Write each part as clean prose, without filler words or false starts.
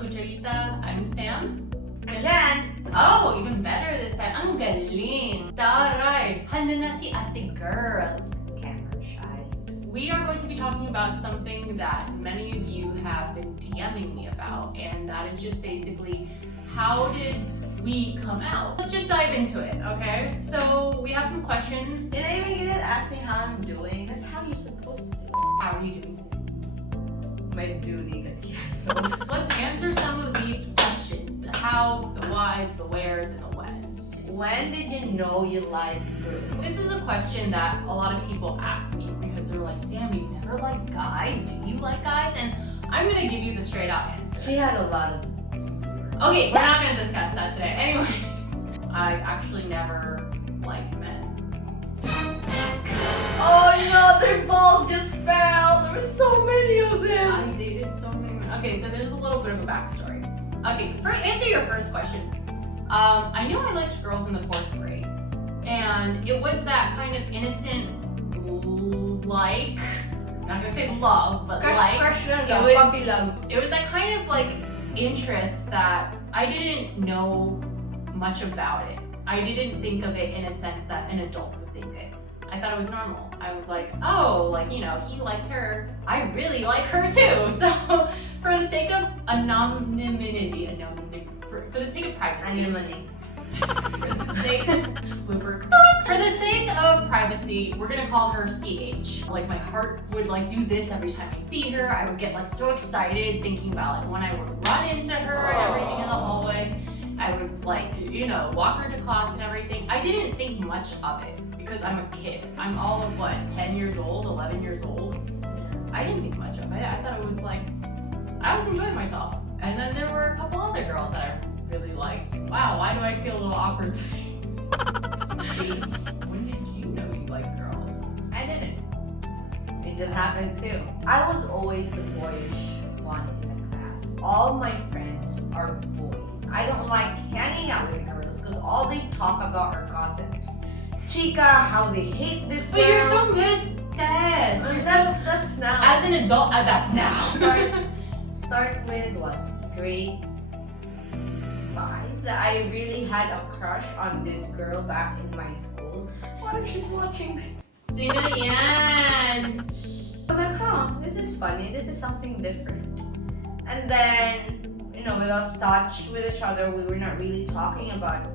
Cucharita. I'm Sam. Again! Oh, even better this time. Ang galing. Taray. Handa na si ate girl. Camera shy. We are going to be talking about something that many of you have been DMing me about, and that is just basically how did we come out? Let's just dive into it, okay? So we have some questions. You're not even gonna ask me how I'm doing. That's how you're supposed to do it. How are you doing today? My duty got canceled. Let's answer some of these questions. The hows, the whys, the wheres, and the whens. When did you know you liked girls? This is a question that a lot of people ask me because they're like, Sam, you've never liked guys? Do you like guys? And I'm gonna give you the straight out answer. She had a lot of. Okay, we're not gonna discuss that today. Anyways, I actually never liked men. Oh no, their balls just fell. There were so many of them. I dated so many men. Okay, so there's a little bit of a backstory. Okay, so answer your first question. I knew I liked girls in the 4th grade, and it was that kind of innocent, like, I'm not gonna say love, but Crush lang, was- puppy love. it was that kind of like interest that I didn't know much about it. I didn't think of it in a sense that an adult would think it. I thought it was normal. I was like, oh, like, you know, he likes her. I really like her too. So for the sake of anonymity, for the sake of privacy. Anonymity. For the sake of privacy, we're gonna call her CH. Like, my heart would like do this every time I see her. I would get like so excited thinking about like when I would run into her and everything in the hallway. I would like, you know, walk her to class and everything. I didn't think much of it because I'm a kid. I'm all of what, 10 years old, 11 years old. I didn't think much of it. I thought it was like, I was enjoying myself. And then there were a couple other girls that I really liked. Wow, why do I feel a little awkward? When did you know you liked girls? I didn't. It just happened too. I was always the boyish one in the class. All my friends are boys. I don't like hanging out with the girls because all they talk about are gossips. Chica, how they hate this girl. But you're so good at this. That's now. As an adult, that's now. Start with what? Grade 5 that I really had a crush on this girl back in my school. What if she's watching this? Sino yan? I'm like, huh, this is funny. This is something different. And then, you know, we lost touch with each other. We were not really talking about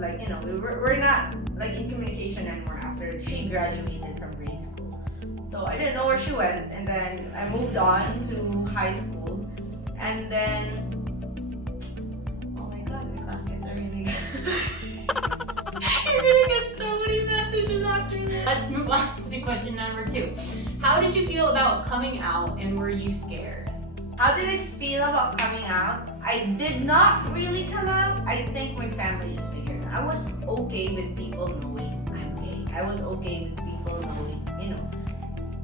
like, you know, we're not like in communication anymore after she graduated from grade school. So I didn't know where she went. And then I moved on to high school. And then, oh my god, the classmates are really good. I really get so many messages after that. Let's move on to question number 2. How did you feel about coming out and were you scared? How did I feel about coming out? I did not really come out. I think my family just figured. I was okay with people knowing I'm gay. I was okay with people knowing, you know,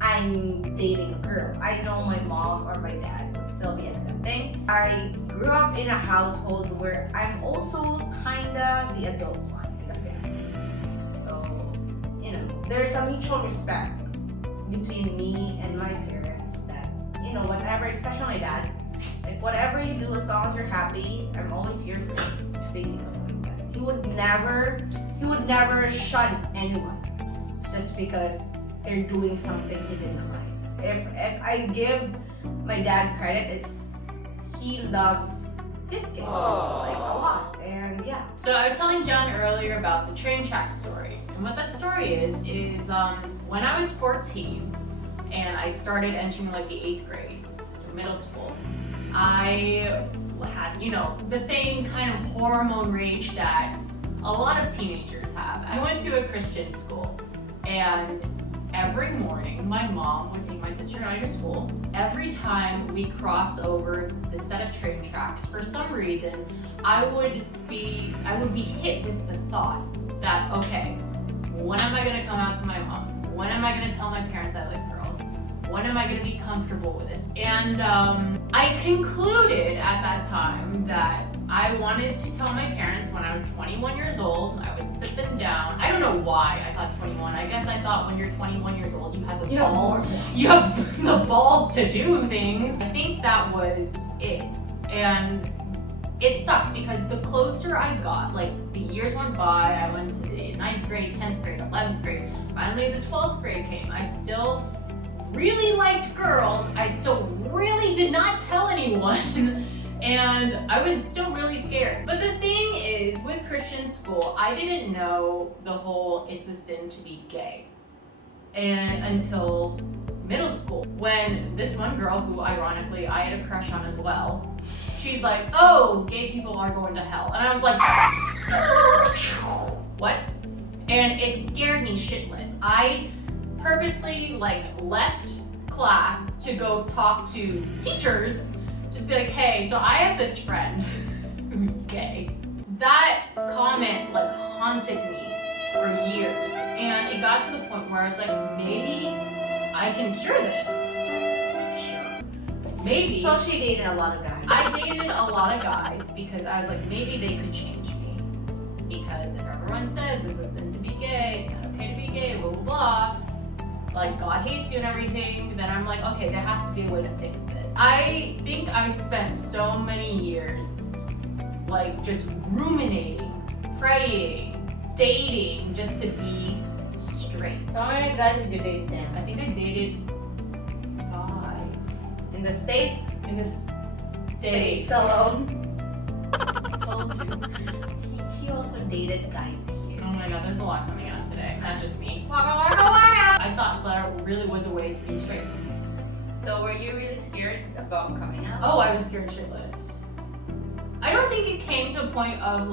I'm dating a girl. I know my mom or my dad would still be accepting. I grew up in a household where I'm also kinda the adult one in the family. So, you know, there's a mutual respect between me and my parents that, you know, whatever, especially my dad, like whatever you do, as long as you're happy, I'm always here for you. It's basically like that. He would never shun anyone just because they're doing something he didn't like. If I give my dad credit, it's he loves his kids like a lot. And yeah. So I was telling John earlier about the train track story. And what that story is when I was 14 and I started entering like the 8th grade to middle school, I had, you know, the same kind of hormone rage that a lot of teenagers have. I went to a Christian school, and every morning my mom would take my sister and I to school. Every time we cross over the set of train tracks, for some reason, I would be hit with the thought that, okay, when am I gonna come out to my mom? When am I gonna tell my parents I like girls? When am I gonna be comfortable with this? And I concluded at that time that I wanted to tell my parents when I was 21 years old. I would sit them down. I don't know why I thought 21. I guess I thought when you're 21 years old, you have the balls. You have the balls to do things. I think that was it. And it sucked because the closer I got, like the years went by, I went to the 9th grade, 10th grade, 11th grade, finally the 12th grade came. I still really liked girls. I still really did not tell anyone. And I was still really scared. But the thing is, with Christian school, I didn't know the whole it's a sin to be gay. And until middle school, when this one girl who ironically I had a crush on as well, she's like, oh, gay people are going to hell. And I was like, what? And it scared me shitless. I purposely left class to go talk to teachers, just be like, hey, so I have this friend who's gay. That comment haunted me for years. And it got to the point where I was like, maybe I can cure this. Sure. Maybe. So she dated a lot of guys. I dated a lot of guys because I was like, maybe they could change me. Because if everyone says it's a sin to be gay, it's not okay to be gay, blah, blah, blah, God hates you and everything, then I'm like, okay, there has to be a way to fix this. I think I spent so many years just ruminating, praying, dating just to be straight. So how many guys did you date, Sam? I think I dated 5. In the States? In the States. alone. I told you. She also dated guys here. Oh my god, there's a lot coming out today. Not just me. Waka waka waka! I thought there really was a way to be straight. So were you really scared about coming out? Oh, I was scared shitless. I don't think it came to a point of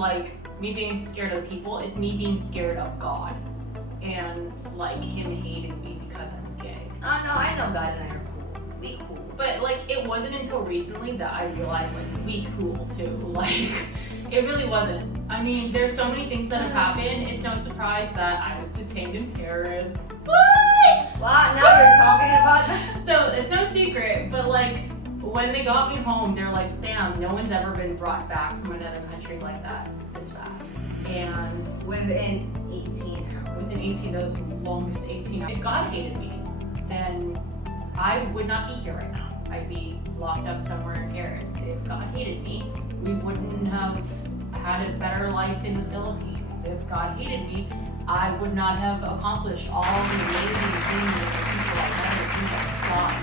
me being scared of people. It's me being scared of God. And him hating me because I'm gay. Oh no, I know God and I are cool. We cool. But it wasn't until recently that I realized we cool too. It really wasn't. I mean, there's so many things that have happened. It's no surprise that I was detained in Paris. What? Wow, now we're talking about that. So it's no secret, but when they got me home, they're like, Sam, no one's ever been brought back from another country like that this fast. And Within 18 hours. within 18, those longest 18. If God hated me, then I would not be here right now. I'd be locked up somewhere in Paris. If God hated me, we wouldn't have had a better life in the Philippines. If God hated me, I would not have accomplished all the amazing things that the people I met and things I've done.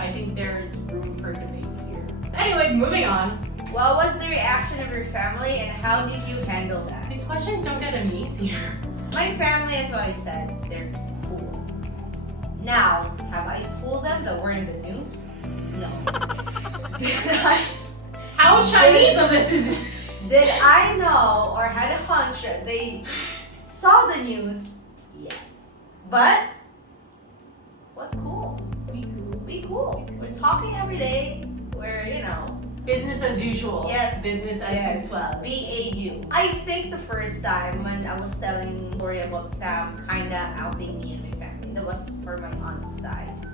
I think there's room for debate here. Anyways, moving on. What was the reaction of your family and how did you handle that? These questions don't get any easier. My family is what I said. They're cool. Now, have I told them that we're in the news? No. Did How Chinese of this is I know or had a hunch that they saw the news? Yes. But what cool. Be cool. We're talking every day. We're, business as usual. Yes. Business as usual. BAU. I think the first time when I was telling a story about Sam kinda outing me and my family, that was for my aunt's side.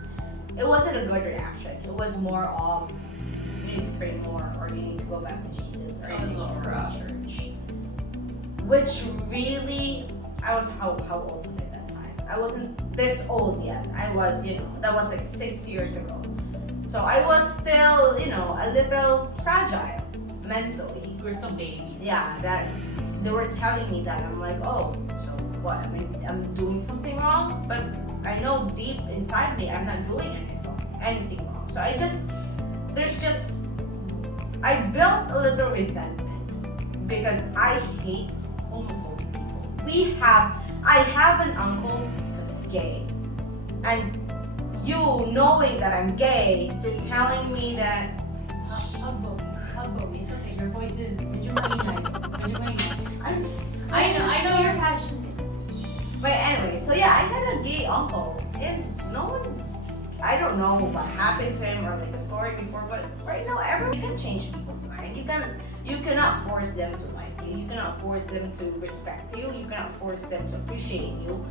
It wasn't a good reaction. It was more of, you need to pray more or you need to go back to Jesus or anything for a church. Which really, how old was I at that time? I wasn't this old yet. I was, that was 6 years ago. So I was still, a little fragile mentally. We're still babies. Yeah, that they were telling me that. I'm like, oh, so what? I mean, I'm doing something wrong, but I know deep inside me I'm not doing anything wrong. So I built a little resentment because I hate homophobic people. I have an uncle that's gay, and you knowing that I'm gay, you're telling me that. It's okay. Your voice is. I know you're passionate. But anyway, so yeah, I had a gay uncle, and no one. I don't know what happened to him or the story before, but right now, you can change people's mind. You cannot force them to like you. You cannot force them to respect you. You cannot force them to appreciate you.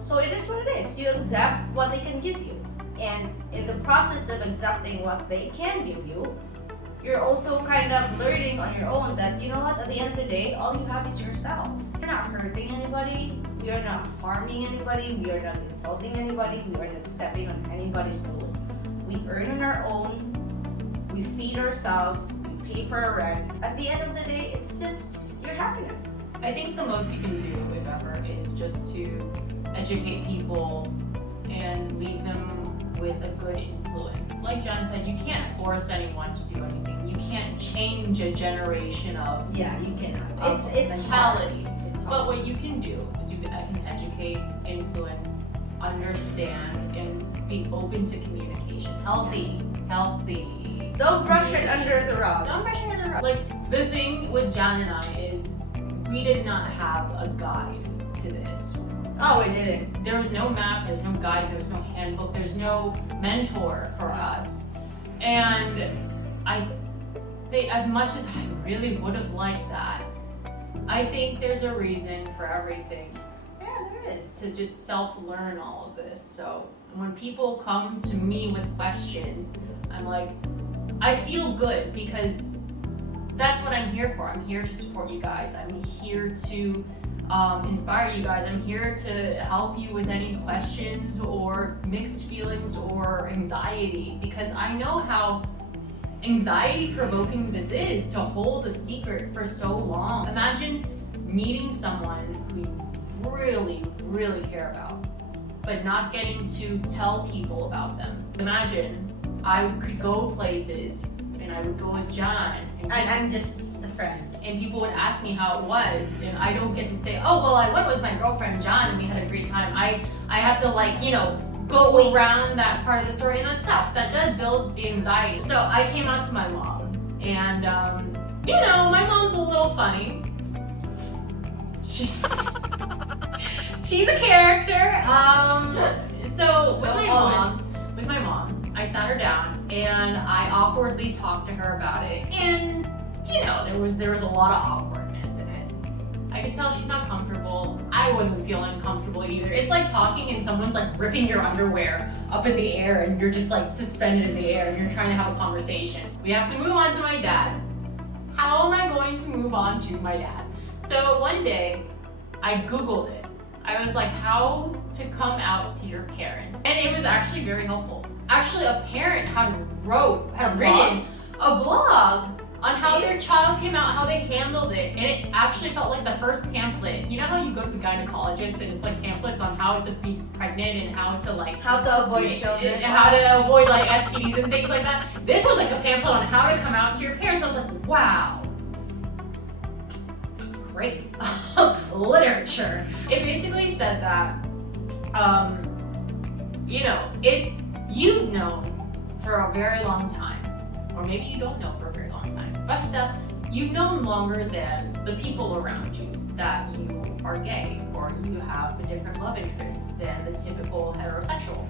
So it is what it is. You accept what they can give you. And in the process of accepting what they can give you, you're also kind of learning on your own that, you know what, at the end of the day, all you have is yourself. We're not hurting anybody. We are not harming anybody. We are not insulting anybody. We are not stepping on anybody's toes. We earn on our own. We feed ourselves. We pay for a rent. At the end of the day, it's just your happiness. I think the most you can do, if ever, is just to educate people and leave them with a good influence. Like John said, you can't force anyone to do anything. You can't change a generation of Yeah, you cannot. of It's mentality. hard. It's But hard. what you can do is you can educate, influence, understand, and be open to communication. Healthy. Don't brush it under the rug. Don't brush it under the rug. Like, the thing with John and I is we did not have a guide to this. Oh, we didn't. There was no map, there's no guide, there's no handbook, there's no mentor for us. And I think, as much as I really would have liked that, I think there's a reason for everything. Yeah, there is. To just self-learn all of this. So when people come to me with questions, I'm like, I feel good because that's what I'm here for. I'm here to support you guys. I'm here to inspire you guys. I'm here to help you with any questions or mixed feelings or anxiety, because I know how anxiety provoking this is to hold a secret for so long. Imagine meeting someone who you really care about, but not getting to tell people about them. Imagine I could go places and I would go with John and I'm just the friend. and people would ask me how it was, and I don't get to say, oh well, I went with my girlfriend John and we had a great time. I have to, like, you know, go around that part of the story, and that sucks. That does build the anxiety. So I came out to my mom, and you know, my mom's a little funny. She's a character. So with my mom, I sat her down and I awkwardly talked to her about it, and you know, there was a lot of awkwardness in it. I could tell she's not comfortable. I wasn't feeling comfortable either. It's like talking and someone's like ripping your underwear up in the air and you're just like suspended in the air and you're trying to have a conversation. We have to move on to my dad. How am I going to move on to my dad? So one day, I Googled it. I was like, how to come out to your parents. And it was actually very helpful. Actually, a parent had written a blog on how their child came out, how they handled it, and it actually felt like the first pamphlet. You know how you go to the gynecologist and it's like pamphlets on how to be pregnant and how to avoid children, and how to avoid like STDs and things like that. This was like a pamphlet on how to come out to your parents. I was like, wow, it's great. Literature. It basically said that, you know, you've known for a very long time, or maybe you don't know for a very long time, but still, you've known longer than the people around you that you are gay or you have a different love interest than the typical heterosexual.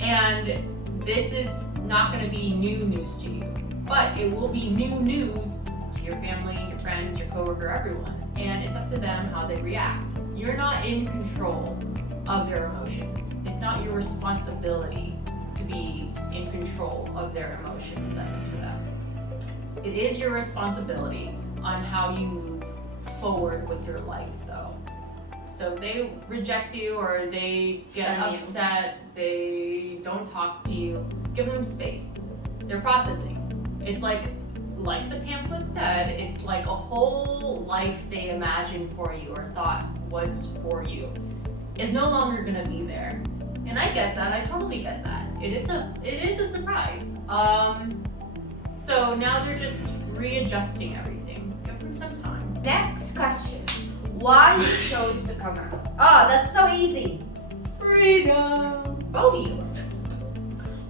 And this is not going to be new news to you, but it will be new news to your family, your friends, your coworker, everyone. And it's up to them how they react. You're not in control of their emotions. It's not your responsibility to be in control of their emotions. That's up to them. It is your responsibility on how you move forward with your life, though. So if they reject you or they get upset, they don't talk to you, give them space. They're processing. It's like the pamphlet said, it's like a whole life they imagined for you or thought was for you is no longer gonna be there. And I get that, I totally get that. It is a surprise. So now they're just readjusting everything. Give them some time. Next question. Why you chose to come out? Oh, that's so easy. Freedom. Bogey.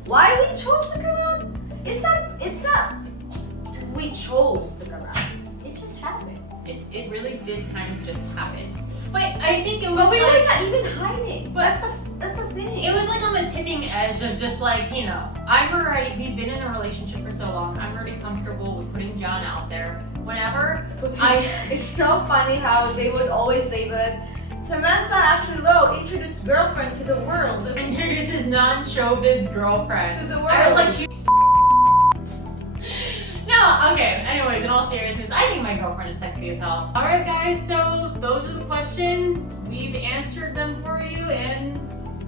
Why we chose to come out? It's not we chose to come out. It just happened. It really did kind of just happen. But I think it was But we like, were not even hiding. But that's the thing. it was like on the tipping edge of just like, you know, we've been in a relationship for so long. I'm already comfortable with putting John out there. Whenever It's so funny how they would always say that Samantha actually introduced girlfriend to the world. introduces non-showbiz girlfriend To the world. I was like, no, okay. Anyways, in all seriousness, I think my girlfriend is sexy as hell. All right, guys. So those are the questions. We've answered them for you, and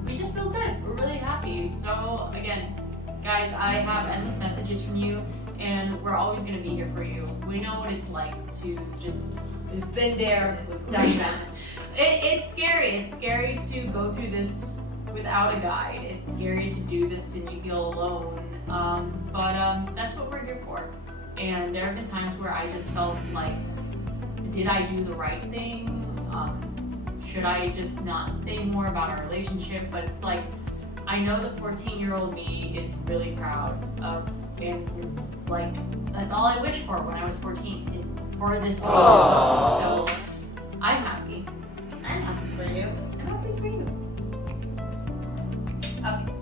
we just feel good. We're really happy. So again, guys, I have endless messages from you, and we're always gonna be here for you. We know what it's like to just. We've been there, we've done that. It's scary. It's scary to go through this without a guide. It's scary to do this and you feel alone. But that's what we're here for. And there have been times where I just felt like, did I do the right thing? Should I just not say more about our relationship? But it's like, I know the 14-year-old me is really proud of, and like, that's all I wished for when I was 14 is for this to Aww. So I'm happy. I'm happy for you. I'm happy for you.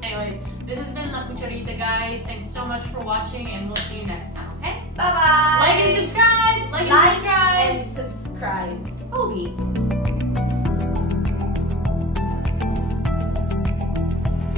Anyways, this has been La Cucharita, guys. Thanks so much for watching, and we'll see you next time, okay? Bye-bye. Like and subscribe! Like and subscribe! and subscribe. Obi.